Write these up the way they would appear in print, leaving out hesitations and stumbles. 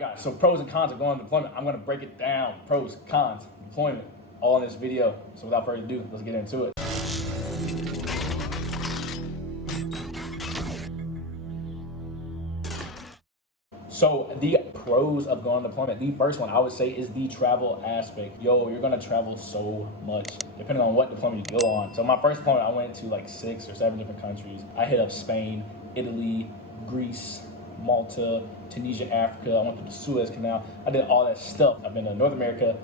right, guys, so pros and cons of going on deployment. I'm going to break it down. Pros, cons, deployment, all in this video. So without further ado, let's get into it. So the pros of going on deployment, the first one I would say is the travel aspect. Yo, you're gonna travel so much depending on what deployment you go on. So my first deployment, I went to like 6 or 7 different countries. I hit up Spain, Italy, Greece, Malta, Tunisia, Africa. I went through the Suez Canal. I did all that stuff. I've been to North America,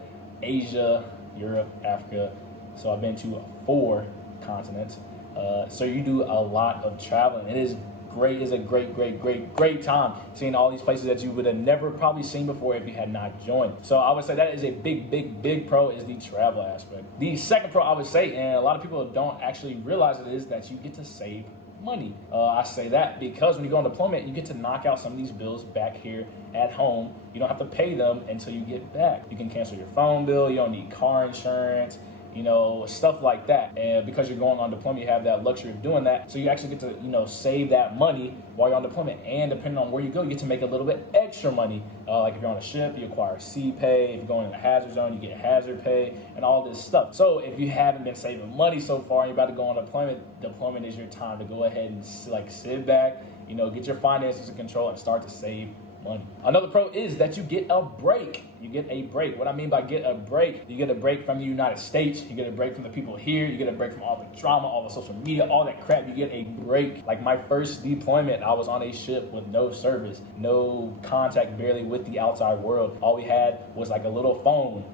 Asia, Europe, Africa. So I've been to 4 continents. So you do a lot of traveling. It is great. It's a great time seeing all these places that you would have never probably seen before if you had not joined. So I would say that is a big pro, is the travel aspect. The second pro I would say, and a lot of people don't actually realize it, is that you get to save money. I say that because when you go on deployment, you get to knock out some of these bills back here at home. You don't have to pay them until you get back. You can cancel your phone bill. You don't need car insurance, you know, stuff like that. And because you're going on deployment, you have that luxury of doing that. So you actually get to, you know, save that money while you're on deployment. And depending on where you go, you get to make a little bit extra money. Like if you're on a ship, you acquire sea pay. If you're going in a hazard zone, you get hazard pay and all this stuff. So if you haven't been saving money so far and you're about to go on deployment is your time to go ahead and like sit back, you know, get your finances in control and start to save money. Another pro is that you get a break. You get a break. What I mean by get a break, you get a break from the United States. You get a break from the people here. You get a break from all the drama, all the social media, all that crap. You get a break. Like my first deployment, I was on a ship with no service, no contact barely with the outside world. All we had was like a little phone,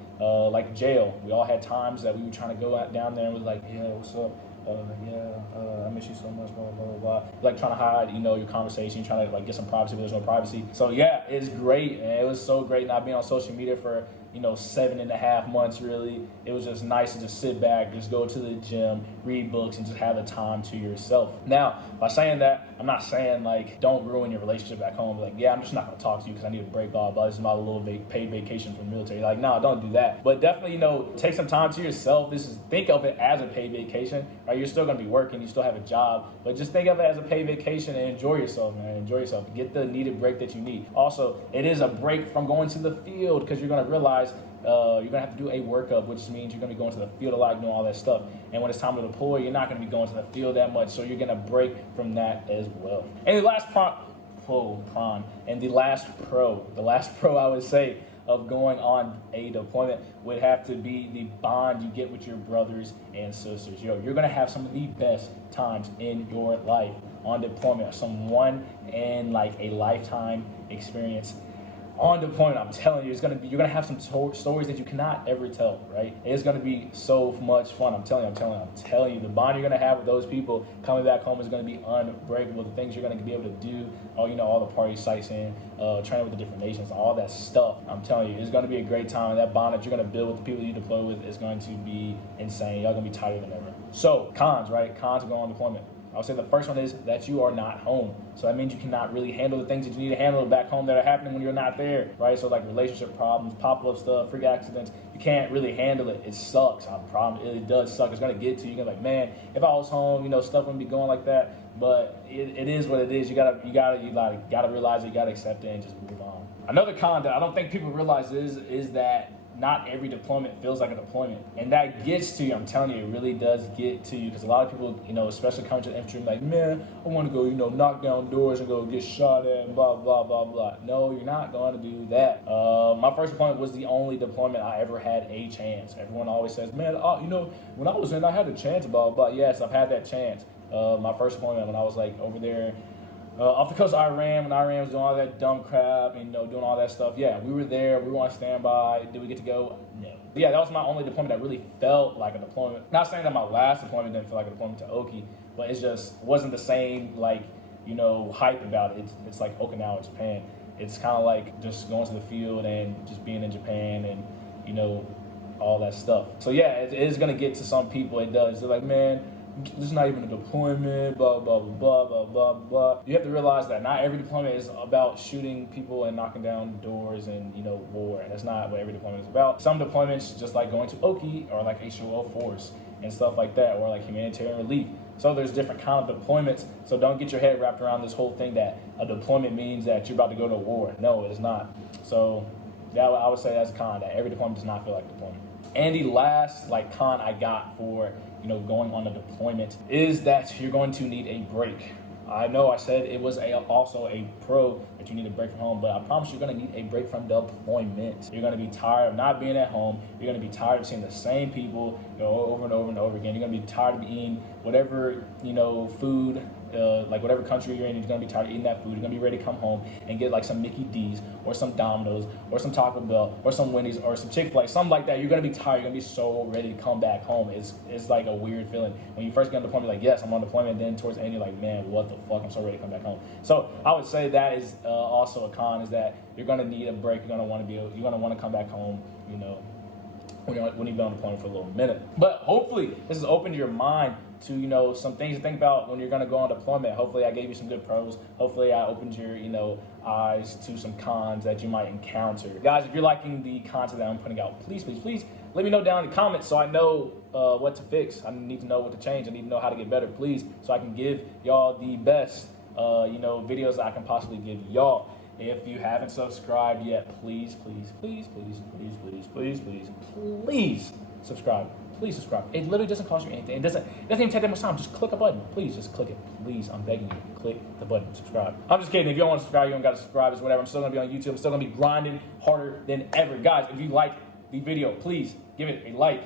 like jail. We all had times that we were trying to go out down there and was like, yeah, what's up? I miss you so much, blah, blah, blah, blah. Like trying to hide, you know, your conversation, trying to like get some privacy, but there's no privacy. So yeah, it's great, and it was so great not being on social media for, you know, 7.5 months really. It was just nice to just sit back, just go to the gym, read books, and just have the time to yourself. Now, by saying that, I'm not saying like don't ruin your relationship back home. Like, yeah, I'm just not gonna talk to you because I need a break, blah, blah. This is my little paid vacation from the military. Like, no, don't do that. But definitely, you know, take some time to yourself. Think of it as a paid vacation, right? You're still gonna be working, you still have a job, but just think of it as a paid vacation and enjoy yourself, man. Enjoy yourself. Get the needed break that you need. Also, it is a break from going to the field because you're gonna realize you're gonna have to do a workup, which means you're gonna be going to the field a lot, doing all that stuff. And when it's time to deploy, you're not gonna be going to the field that much, so you're gonna break from that as well. And the last pro I would say of going on a deployment would have to be the bond you get with your brothers and sisters. Yo, you're gonna have some of the best times in your life on deployment. Some one in like a lifetime experience on deployment. I'm telling you, you're gonna have some stories that you cannot ever tell, right? It's gonna be so much fun. I'm telling you, the bond you're gonna have with those people coming back home is gonna be unbreakable. The things you're gonna be able to do, all the party sightseeing, training with the different nations, all that stuff. I'm telling you, it's gonna be a great time. And that bond that you're gonna build with the people you deploy with is going to be insane. Y'all gonna be tighter than ever. So cons, right? Cons of going on deployment. I would say the first one is that you are not home. So that means you cannot really handle the things that you need to handle back home that are happening when you're not there, right? So like relationship problems, pop-up stuff, freak accidents, you can't really handle it. It sucks. I promise. It does suck. It's gonna get to you. You're gonna be like, man, if I was home, you know, stuff wouldn't be going like that. But it is what it is. You gotta realize it. You gotta accept it and just move on. Another con that I don't think people realize is that not every deployment feels like a deployment. And that gets to you. I'm telling you, it really does get to you. Because a lot of people, you know, especially coming to the infantry, like, man, I want to go, you know, knock down doors and go get shot at and blah, blah, blah, blah. No, you're not going to do that. My first deployment was the only deployment I ever had a chance. Everyone always says, man, you know, when I was in, I had a chance, blah, blah. Yes, I've had that chance. My first deployment when I was like over there, off the coast of Iran, when Iran was doing all that dumb crap and, you know, doing all that stuff. Yeah, we were there. We were on standby. Did we get to go? No. But yeah, that was my only deployment that really felt like a deployment. Not saying that my last deployment didn't feel like a deployment to Oki, but it just wasn't the same, like, you know, hype about it. It's like Okinawa, Japan. It's kind of like just going to the field and just being in Japan and, you know, all that stuff. So yeah, it is going to get to some people. It does. They're like, man, this is not even a deployment, blah, blah, blah, blah, blah, blah. You have to realize that not every deployment is about shooting people and knocking down doors and, you know, war. And that's not what every deployment is about. Some deployments, just like going to Oki, are like a show of force and stuff like that, or like humanitarian relief. So there's different kind of deployments. So don't get your head wrapped around this whole thing that a deployment means that you're about to go to war. No, it is not. So that I would say that's a con, that every deployment does not feel like deployment. And the last like con I got for going on a deployment is that you're going to need a break. I know I said it was also a pro that you need a break from home, but I promise you're going to need a break from deployment. You're going to be tired of not being at home. You're going to be tired of seeing the same people over and over and over again. You're going to be tired of eating whatever food, like whatever country you're in. You're going to be tired of eating that food. You're going to be ready to come home and get like some Mickey D's or some Domino's or some Taco Bell or some Wendy's or some Chick-fil-A, something like that. You're going to be tired. You're going to be so ready to come back home. It's like a weird feeling. When you first get on deployment, you're like, yes, I'm on deployment. Then towards the end, you're like, man, what the fuck? I'm so ready to come back home. So I would say that is also a con, is that you're going to need a break. You're going to want to come back home, when you've been on deployment for a little minute. But hopefully this has opened your mind to some things to think about when you're going to go on deployment. Hopefully I gave you some good pros. Hopefully I opened your eyes to some cons that you might encounter. Guys, if you're liking the content that I'm putting out, please let me know down in the comments so I know what to fix. I need to know what to change. I need to know how to get better, please, so I can give y'all the best videos that I can possibly give y'all. If you haven't subscribed yet, please subscribe. Please subscribe. It literally doesn't cost you anything. It doesn't even take that much time. Just click a button. Please, just click it. Please, I'm begging you. Click the button. Subscribe. I'm just kidding. If you don't want to subscribe, you don't got to subscribe. It's whatever. I'm still going to be on YouTube. I'm still going to be grinding harder than ever. Guys, if you like the video, please give it a like.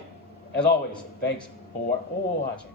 As always, thanks for watching.